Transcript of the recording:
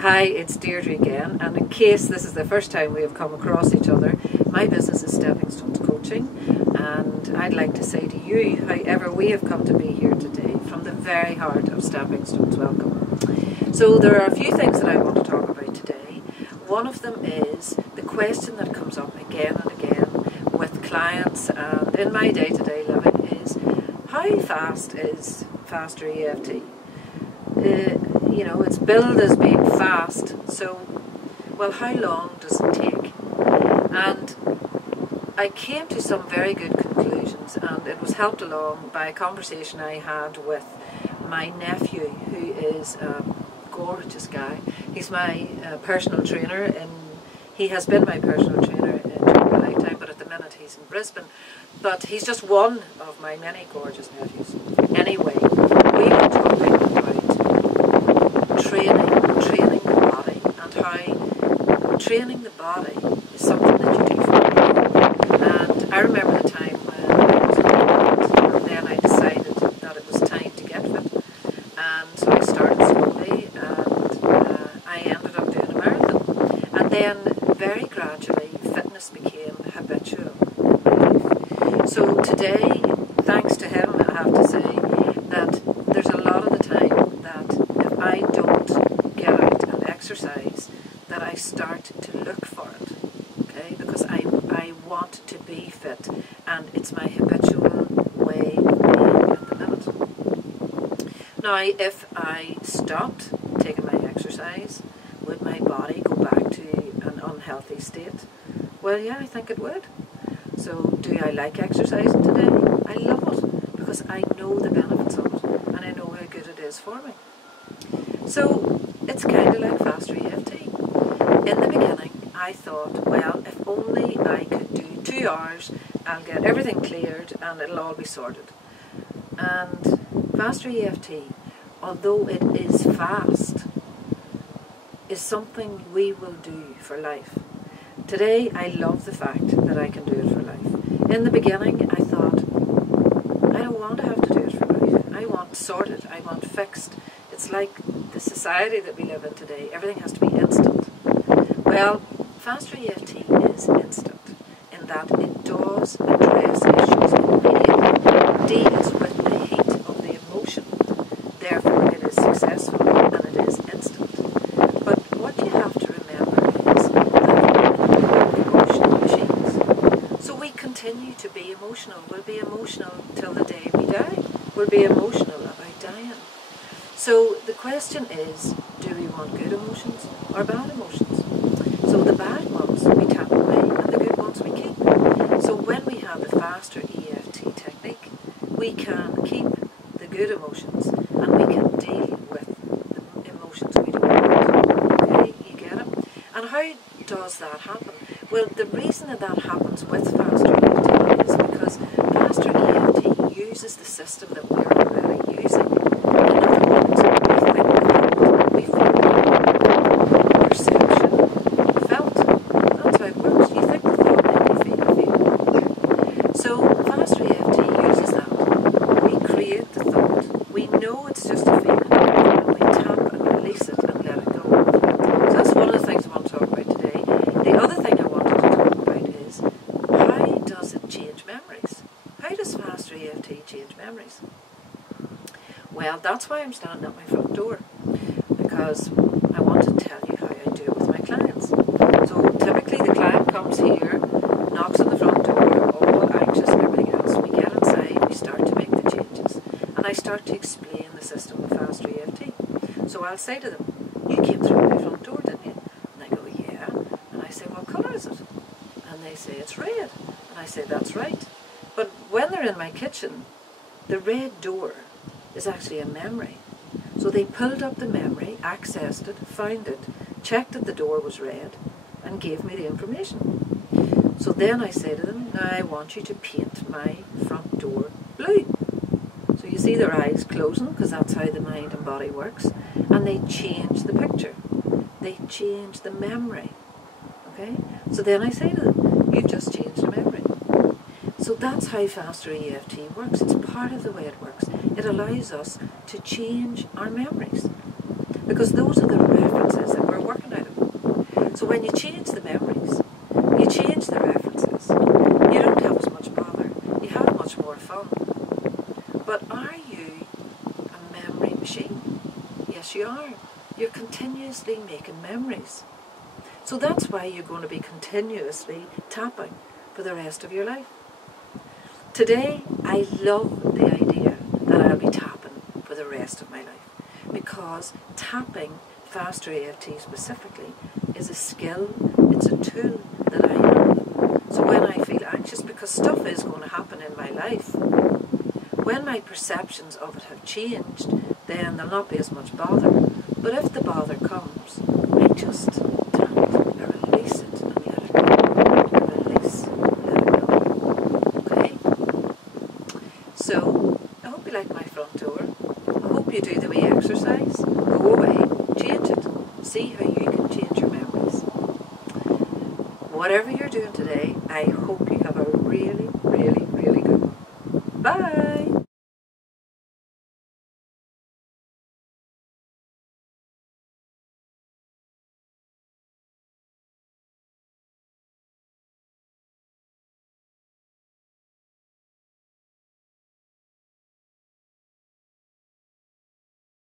Hi, it's Deirdre again, and in case this is the first time we have come across each other, my business is Stepping Stones Coaching, and I'd like to say to you, however we have come to be here today, from the very heart of Stepping Stones, welcome. So there are a few things that I want to talk about today. One of them is the question that comes up again and again with clients and in my day-to-day living is, how fast is FasterEFT? You know, it's billed as being fast, so, well, how long does it take? And I came to some very good conclusions, and it was helped along by a conversation I had with my nephew, who is a gorgeous guy. He's my personal trainer, and he has been my personal trainer during my lifetime, but at the minute he's in Brisbane. But he's just one of my many gorgeous nephews. Anyway, we were talking about training the body, and how training the body is something that you do for life. And I remember the time when I was in and then I decided that it was time to get fit, and so I started slowly, and I ended up doing a marathon, and then very gradually fitness became habitual in my life. So today, thanks to him, I have to say that there's a lot of the time that if I don't get out and exercise, that I start to look for it, okay? Because I want to be fit, and it's my habitual way of being at the minute. Now, if I stopped taking my exercise, would my body go back to an unhealthy state? Well, yeah, I think it would. So, do I like exercising today? I love it, because I know the benefits of it, and I know how good it is for me. So, it's kind of like FasterEFT. In the beginning, I thought, well, if only I could do 2 hours, I'll get everything cleared and it'll all be sorted. And FasterEFT, although it is fast, is something we will do for life. Today, I love the fact that I can do it for life. In the beginning, I thought, I don't want to have to do it for life. I want sorted, I want fixed. It's like the society that we live in today. Everything has to be instant. Well, FasterEFT is instant in that it does address issues immediately, deals with the heat of the emotion. Therefore, it is successful and it is instant. But what you have to remember is that we're emotional machines. So we continue to be emotional. We'll be emotional till the day we die. We'll be emotional about dying. So the question is, do we want good emotions or bad emotions? So the bad ones we tap away and the good ones we keep. So when we have the FasterEFT technique, we can keep the good emotions and we can deal with the emotions we don't want. Okay, you get it? And how does that happen? Well, the reason that that happens with FasterEFT is because FasterEFT uses the system that we're already using. In other words, we feel, perception, felt. That's how it works. You think the thought, then you feel. So FasterEFT uses that. We create the thought. We know it's just a feeling, and we tap and release it and let it go. So that's one of the things I want to talk about today. The other thing I wanted to talk about is, how does it change memories? How does FasterEFT change memories? Well, that's why I'm standing at my front door, because I want to tell you how I do it with my clients. So typically the client comes here, knocks on the front door, all anxious and everything else. We get inside, we start to make the changes, and I start to explain the system of FasterEFT. So I'll say to them, you came through my front door, didn't you? And they go, yeah. And I say, what colour is it? And they say, it's red. And I say, that's right. But when they're in my kitchen, the red door is actually a memory. So they pulled up the memory, accessed it, found it, checked that the door was red, and gave me the information. So then I say to them, now I want you to paint my front door blue. So you see their eyes closing, because that's how the mind and body works, and they change the picture. They change the memory. Okay? So then I say to them, you've just changed the memory. So that's how FasterEFT works. It's part of the way it works. It allows us to change our memories, because those are the references that we're when you change the memories, you change the references, you don't have as much bother, you have much more fun. But are you a memory machine? Yes, you are. You're continuously making memories. So that's why you're going to be continuously tapping for the rest of your life. Today, I love the idea that I'll be tapping for the rest of my life, because tapping, FasterEFT specifically, is a skill, it's a tool that I have. So when I feel anxious, because stuff is going to happen in my life, when my perceptions of it have changed, then there'll not be as much bother. But if the bother comes, I just tap, I release it and let it go. I release, let it go. Okay? So, I hope you like my front door. I hope you do the wee exercise. Go away, change it. See how you can change your memories. Whatever you're doing today, I hope you have a really, really, really good one. Bye!